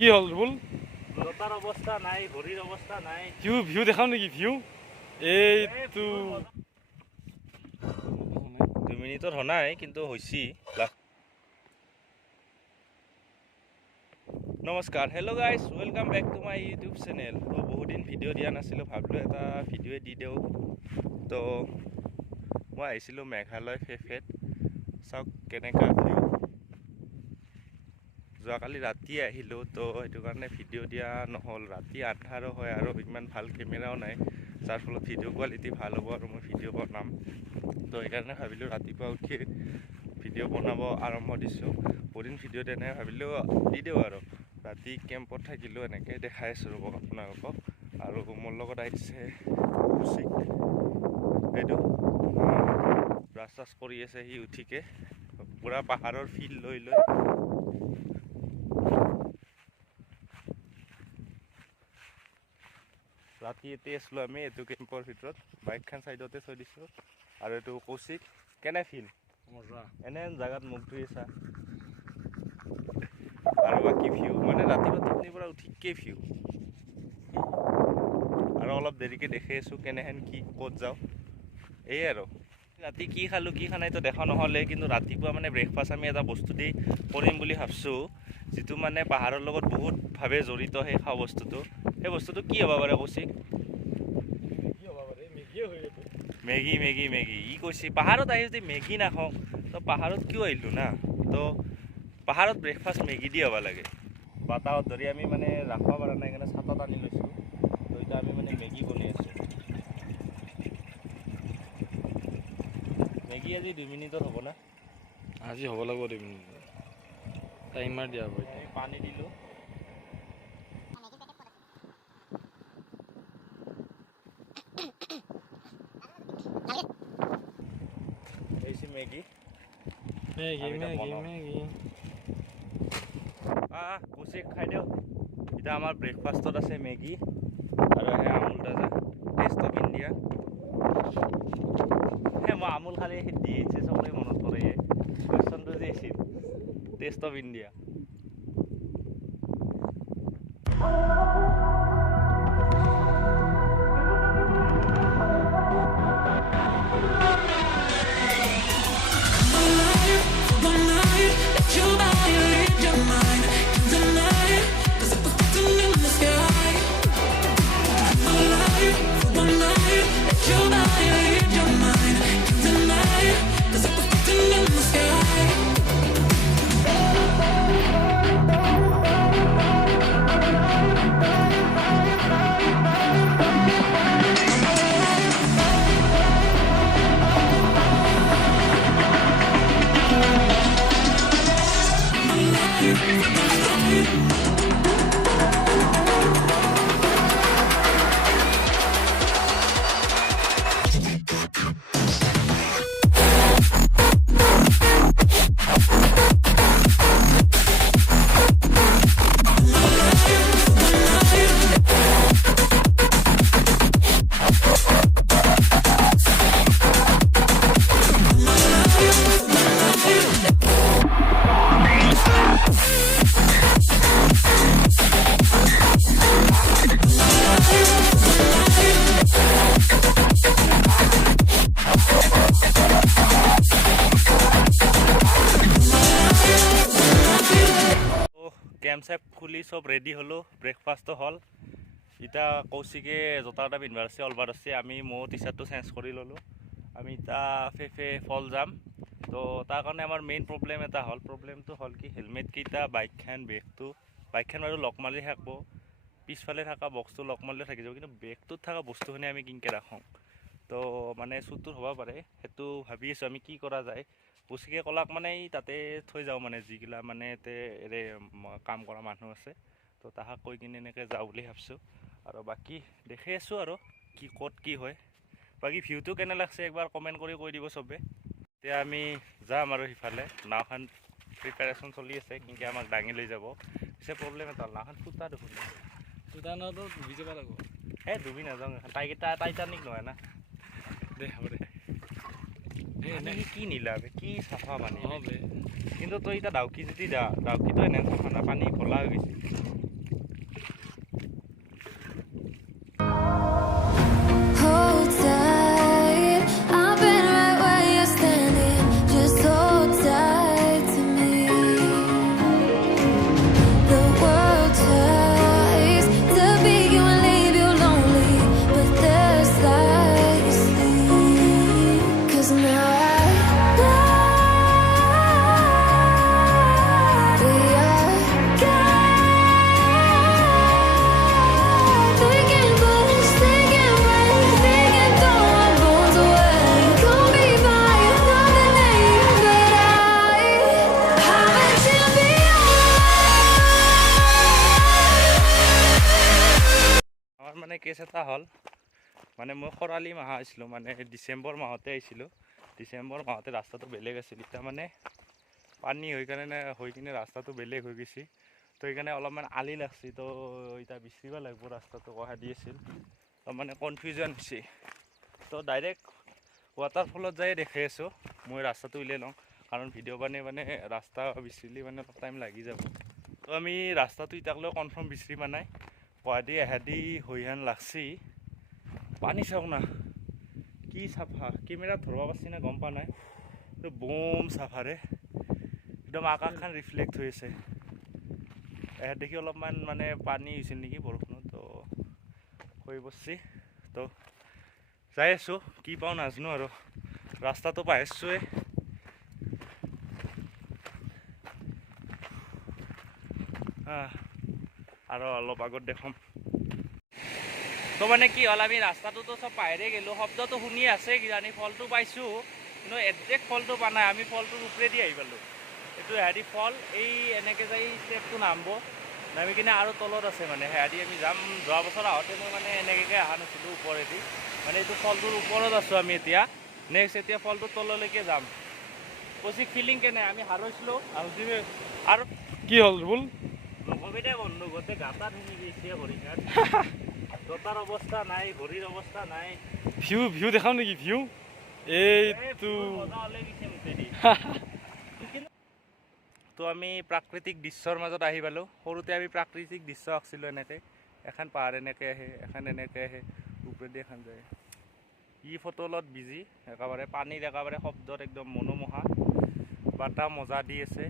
কি হল বল লতার অবস্থা নাই ঘড়ির অবস্থা নাই ভিউ ভিউ দেখাও নাকি ভিউ এই তো 2 মিনিটৰ হনাই কিন্তু হৈছি নমস্কাৰ hello' guys welcome back to my YouTube channel তো বহুত দিন ভিডিঅ' দিয়া নাছিলোঁ ভাবিলোঁ এটা ভিডিঅ'য়ে দি দিওঁ তো মই আহিছিলোঁ মেঘালয় ফেফেত চাওক কেনেকুৱা ভিউ যোৱাকালি ৰাতি আহিলোঁ তো সেইটো কাৰণে ভিডিঅ' দিয়া নহ'ল ৰাতি আন্ধাৰো হয় আৰু ইমান ভাল কেমেৰাও নাই যাৰ ফলত ভিডিঅ' কোৱালিটি ভাল হ'ব আৰু মই ভিডিঅ' বনাম তো সেইকাৰণে ভাবিলোঁ ৰাতিপুৱা উঠি ভিডিঅ' বনাব আৰম্ভ দিছোঁ বহুদিন ভিডিঅ' তেনে ভাবিলোঁ দি দিওঁ আৰু ৰাতি কেম্পত থাকিলোঁ এনেকৈ দেখাই আছোঁ ৰ'ব আপোনালোকক আৰু মোৰ লগত আহিছে এইটো ব্ৰাছ চাছ কৰি আছে সি উঠিকে পূৰা পাহাৰৰ ফিল লৈ ৰাতি এতে আছিলোঁ আমি এইটো কেম্পৰ ভিতৰত বাইকখন চাইডতে থৈ দিছোঁ আৰু এইটো কৌশিক কেনে ফিল মজা এনে জেগাত মুখ ধুই আছা আৰু বাকী ভিউ মানে ৰাতিপুৱা টোপনিৰ পৰা উঠিকেই ভিউ আৰু অলপ দেৰিকৈ দেখি আছোঁ কেনেহেন কি ক'ত যাওঁ এই আৰু ৰাতি কি খালোঁ কি খানাইতো দেখা নহ'লে কিন্তু ৰাতিপুৱা মানে ব্ৰেকফাষ্ট আমি এটা বস্তু দি কৰিম বুলি ভাবছোঁ যিটো মানে পাহাৰৰ লগত বহুতভাৱে জড়িত সেই খোৱা বস্তুটো সেই বস্তুটো কি হ'ব পাৰে কৌশিক মেগী মেগী মেগী ই কৈছে পাহাৰত আহি যদি মেগী নাখাওঁ তো পাহাৰত কিয় আহিলোঁ না তো পাহাৰত ব্ৰেকফাষ্ট মেগী দি হ'ব লাগে বতাহত ধৰি আমি মানে ৰাখিব পৰা নাই সেইকাৰণে ছাতত আনি লৈছোঁ তো এতিয়া আমি মানে মেগী বনাই আছোঁ মেগী আজি 2 মিনিটত হ'ব না আজি হ'ব লাগিব 2 মিনিট টাইমাৰ দিয়া হ'ব আমি পানী দিলোঁ এইছি মেগী কৌশিক খাই দিওঁ এতিয়া আমাৰ ব্ৰেকফাষ্টত আছে মেগী আৰু সেই আমুল তাজা টেষ্ট অফ ইণ্ডিয়া মই আমুল খালি দিয়েছে চবৰে মনত পৰে কুৱেশ্যনটো যে আছিল টেষ্ট অফ ইণ্ডিয়া কেম্প চেপ খুলি চব ৰেডি হ'লোঁ ব্ৰেকফাষ্টটো হ'ল এতিয়া কৌশিকে জোতা এটা পিন্ধিব আছে অলবাৰ আছে আমি মোৰ টি চাৰ্টটো চেঞ্জ কৰি ল'লোঁ আমি এতিয়া ফে ফে ফল যাম তো তাৰ কাৰণে আমাৰ মেইন প্ৰব্লেম এটা হ'ল প্ৰব্লেমটো হ'ল কি হেলমেটকেইটা বাইকখন বাইকখন বাৰু লক মাৰি থাকিব পিছফালে থকা বক্সটো লক মাৰিলে থাকি যাব কিন্তু বেগটোত থকা বস্তুখিনি আমি কেনেকৈ ৰাখোঁ তো মানে চুৰটোৰ হ'ব পাৰে সেইটো ভাবি আছোঁ আমি কি কৰা যায় কৌশিকে ক'লাক মানে তাতে থৈ যাওঁ মানে যিগিলা মানে এৰে কাম কৰা মানুহ আছে তো তাহাক কৈ কিনে এনেকৈ যাওঁ বুলি ভাবিছোঁ আৰু বাকী দেখি আছোঁ আৰু কি ক'ত কি হয় বাকী ভিউটো কেনে লাগছে একবাৰ কমেণ্ট কৰি কৈ দিব চবে এতিয়া আমি যাম আৰু সিফালে নাওখন প্ৰিপেৰেশ্যন চলি আছে কিন্তু আমাক দাঙি লৈ যাব পিছে প্ৰব্লেম এটা হ'ল নাওখন ফুটা দেখোন ফুটা নাতো ডুবি যাব লাগিব এই ডুবি নাযাওঁ টাইটানিক নহয় না দে হ'ব দে কি নিলা কি চাফা পানী কিন্তু তই এতিয়া ডাউকি যদি যা ডাউকিটো এনে চাফা না পানী ভলা হৈ গৈছে মানে কেছ এটা হ'ল মানে মই খৰালি মাহ আহিছিলোঁ মানে ডিচেম্বৰ মাহতে আহিছিলোঁ ডিচেম্বৰ মাহতে ৰাস্তাটো বেলেগ আছিল এতিয়া মানে পানী হৈ কিনে ৰাস্তাটো বেলেগ হৈ গৈছে তো সেইকাৰণে অলপমান আলি লাগছি তো এতিয়া বিচাৰিব লাগিব ৰাস্তাটো কহা দি আছিল তো মানে কনফিউজন হৈছে তো ডাইৰেক্ট ৱাটাৰফলত যাই দেখাই আছোঁ মই ৰাস্তাটো উলিয়াই লওঁ কাৰণ ভিডিঅ' মানে ৰাস্তা বিচাৰিলে মানে অলপ টাইম লাগি যাব তো আমি ৰাস্তাটো এতিয়ালৈ কনফাৰ্ম বিচাৰি পোৱা নাই গুৱাহাটী এহেদি হৈ হেন লাগছি পানী চাওক না কি চাফা কেমেৰাত ধৰিব পাৰছি না গম পোৱা নাই তো বম চাফাৰে একদম আকাশখন ৰিফ্লেক্ট হৈ আছে এহেত দেখি অলপমান মানে পানী হৈছিল নেকি বৰষুণত তো হৈ পৰছি তো যাই আছোঁ কি পাওঁ নাজানো আৰু ৰাস্তাটো পাই আছোঁৱে আৰু অলপ আগত দেখাম তো মানে কি হ'ল আমি ৰাস্তাটোতো চব পাহেৰে গ'লোঁ শব্দটো শুনি আছে কিজানি ফলটো পাইছোঁ কিন্তু একজেক্ট ফলটো পোৱা নাই আমি ফলটোৰ ওপৰেদি আহি পালোঁ এইটো হেৰি ফল এই এনেকৈ যাই ষ্টেপটো নামিব নামি কিনে আৰু তলত আছে মানে হেৰি আমি যাম যোৱা বছৰ আহোঁতে মই মানে এনেকৈ অহা নাছিলোঁ ওপৰেদি মানে এইটো ফলটোৰ ওপৰত আছোঁ আমি এতিয়া নেক্সট এতিয়া ফলটোৰ তললৈকে যাম কৈছি ফিলিং কেনে আমি হাৰৈছিলোঁ আৰু কি হ'ল ৰুবুল নকবি দে বন্ধু গোটেই গাঁতা শুনি গৈছে ভৰিখান জোতাৰ অৱস্থা নাই ভৰিৰ অৱস্থা নাই ভিউ দেখাম নেকি ভিউ এইটো তো আমি প্ৰাকৃতিক দৃশ্যৰ মাজত আহি পালোঁ সৰুতে আমি প্ৰাকৃতিক দৃশ্য আঁকিছিলোঁ এনেকৈ এখন পাহাৰ এনেকৈ আহে এখন এনেকৈ আহে ওপৰেদি এখন যায় ই ফটোলত বিজি একেবাৰে পানীৰ একেবাৰে শব্দত একদম মনোমোহা বতাহ মজা দি আছে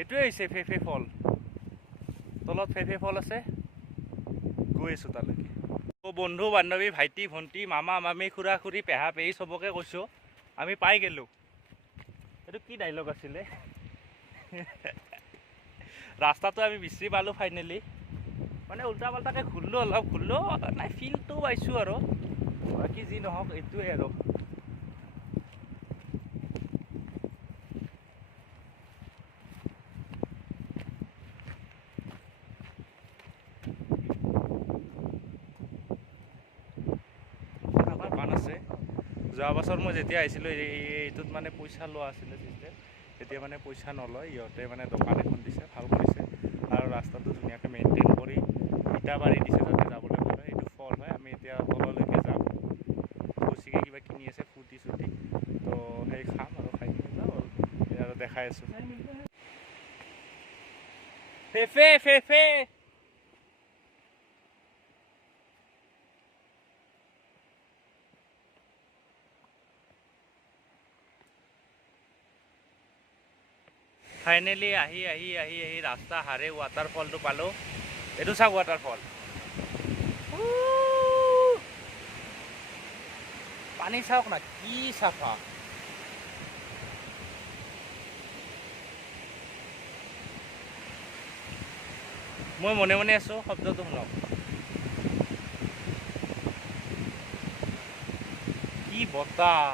এইটোৱে হৈছে ফে ফে ফল তলত ফে ফে ফল আছে গৈ আছোঁ তালৈকে বন্ধু বান্ধৱী ভাইটি ভণ্টি মামা মামী খুৰা খুৰী পেহা পেহী চবকে কৈছোঁ আমি পাই গ'লোঁ এইটো কি ডাইলগ আছিলে ৰাস্তাটো আমি বিচাৰি পালোঁ ফাইনেলি মানে উল্টা পাল্টাকৈ ঘূৰিলোঁ নাই ফিলটো পাইছোঁ আৰু বাকী যি নহওক এইটোৱে আৰু যোৱা বছৰ মই যেতিয়া আহিছিলোঁ এইটোত মানে পইচা লোৱা আছিলে চিষ্টেম তেতিয়া মানে পইচা নলয় ইহঁতে মানে দোকান এখন দিছে ভাল কৰিছে আৰু ৰাস্তাটো ধুনীয়াকৈ মেইনটেইন কৰি ইটা বাঢ়ি দিছে যাতে যাবলৈ ভাল হয় এইটো ফল হয় আমি এতিয়া তললৈকে যাম কৌশিকে কিবা কিনি আছে ফ্ৰুটি চুটি তো সেই খাম আৰু খাই কিনে যাওঁ আৰু দেখাই আছোঁ ফে ফে ফে ফে ফাইনেলি আহি ৰাস্তা হাৰে ৱাটাৰফলটো পালোঁ এইটো চাওক ৱাটাৰফল পানী চাওক না কি চাফা মই মনে মনে আছোঁ শব্দটো শুনক কি বতাহ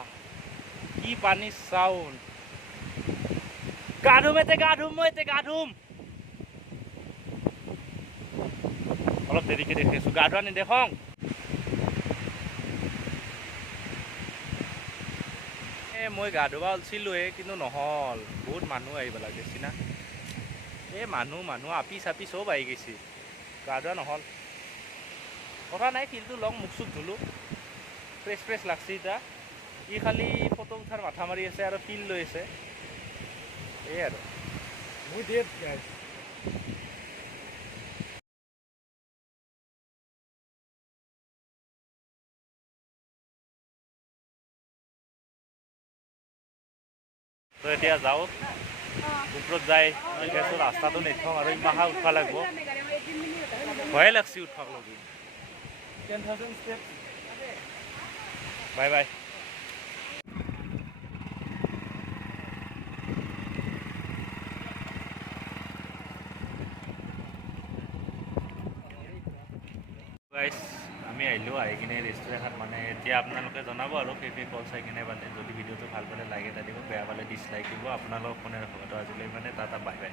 কি পানীৰ চাউণ্ড গা ধুম অলপ দেৰিকৈ দেখিছোঁ গা ধোৱা নেদেখোঁ মই গা ধুবা ওলছিলোঁহে কিন্তু নহ'ল বহুত মানুহ আহিব লাগিছে না এই মানুহ আপি চাপি চব আহি গৈছে গা ধোৱা নহ'ল কথা নাই ফিল্ডটো লং মুখ চুখ ধুলোঁ ফ্ৰেছ লাগছে এতিয়া ই খালি ফটো উঠাৰ মাথা মাৰি আছে আৰু ফিল লৈ আছে এই আৰু মই দিয়ে তো এতিয়া যাওঁ ওপৰত যাই দেখাইছোঁ ৰাস্তাটো নেথওঁ আৰু ইমাহা উঠবা লাগিব ভয়ে লাগছি উঠবা লাগি 10,000 steps বাই বাই গাইছ আমি আহিলোঁ, আহি কিনে ৰেষ্টুৰেণ্টত মানে এতিয়া আপোনালোকে জনাব আৰু ফে ফে ফল চাই কিনে পালে, যদি ভিডিঅ'টো ভাল পালে লাইক এটা দিব, বেয়া পালে ডিছলাইক দিব। আপোনালোকক ফোনে ৰাখোঁ, আজিলৈ মানে টাটা বাই বাই।